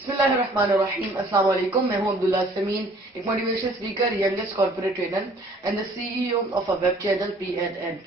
बिस्मिल्लाहिर्रहमानिर्रहीम। अस्सलाम वालेकुम। मैं हूं अब्दुल्ला समीन, एक motivational speaker, youngest corporate trainer and the CEO of a web channel PNN।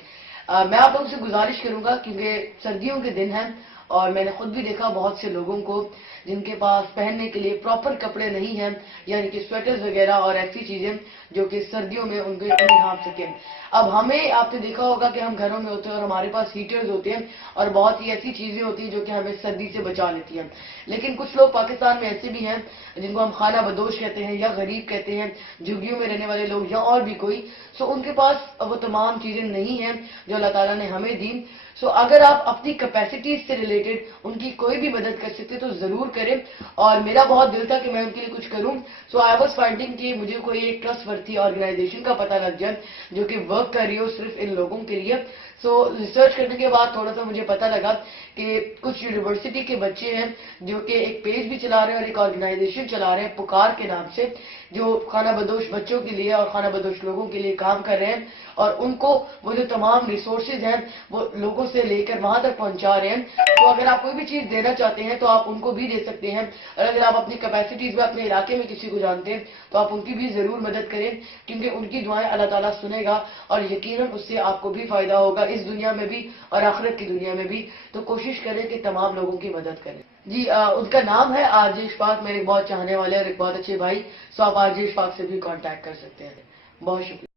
मैं आप लोगों से गुजारिश करूंगा, क्योंकि सर्दियों के दिन हैं और मैंने खुद भी देखा बहुत से लोगों को जिनके पास पहनने के लिए प्रॉपर कपड़े नहीं हैं, यानी कि स्वेटर्स वगैरह और ऐसी चीजें जो कि सर्दियों में उनको ढांप सकें। अब हमें, आपने देखा होगा कि हम घरों में होते हैं और हमारे पास हीटर्स होते हैं और बहुत ही ऐसी चीजें होती हैं जो कि हमें सर्दी से बचा लेती हैं। लेकिन कुछ लोग पाकिस्तान में ऐसे भी हैं जिनको हम खाना बदोश कहते हैं या गरीब कहते हैं, झुग्गियों में रहने वाले लोग या और भी कोई। सो उनके पास वो तमाम चीजें नहीं हैं जो अल्लाह ताला ने हमें दी। सो अगर आप अपनी कैपेसिटीज से रिलेटेड उनकी कोई भी मदद कर सकते तो जरूर करें। और मेरा बहुत दिल था कि मैं उनके लिए कुछ करूं। सो आई वाज फाइंडिंग कि मुझे कोई एक ट्रस्टवर्थी ऑर्गेनाइजेशन का पता लग जाए जो कि वर्क कर रही हो सिर्फ इन लोगों के लिए। सो रिसर्च करने के बाद थोड़ा सा मुझे पता लगा कि कुछ यूनिवर्सिटी के बच्चे हैं जो कि एक पेज भी चला रहे हैं और एक ऑर्गेनाइजेशन चला रहे हैं पुकार के नाम से, जो खाना बदोश बच्चों के लिए और खाना बदोश लोगों के लिए काम कर रहे हैं और उनको वो जो तमाम रिसोर्सेज हैं वो लोगों से लेकर वहां तक पहुंचा रहे हैं। तो अगर आप कोई भी चीज देना चाहते हैं तो आप उनको भी दे सकते हैं, और अगर आप अपनी कैपेसिटीज में अपने इलाके में किसी को जानते हैं तो आप उनकी भी जरूर मदद करें, क्योंकि उनकी दुआएं अल्लाह ताला सुनेगा और यकीनन उससे आपको भी फायदा होगा इस दुनिया में भी और आखिरत की दुनिया में भी। तो कोशिश करें कि तमाम लोगों की मदद करें। जी, उनका नाम है आरजे इशफाक, मेरे बहुत चाहने वाले और एक बहुत अच्छे भाई। सो आप आरजे इशफाक से भी कांटेक्ट कर सकते हैं। बहुत शुक्रिया।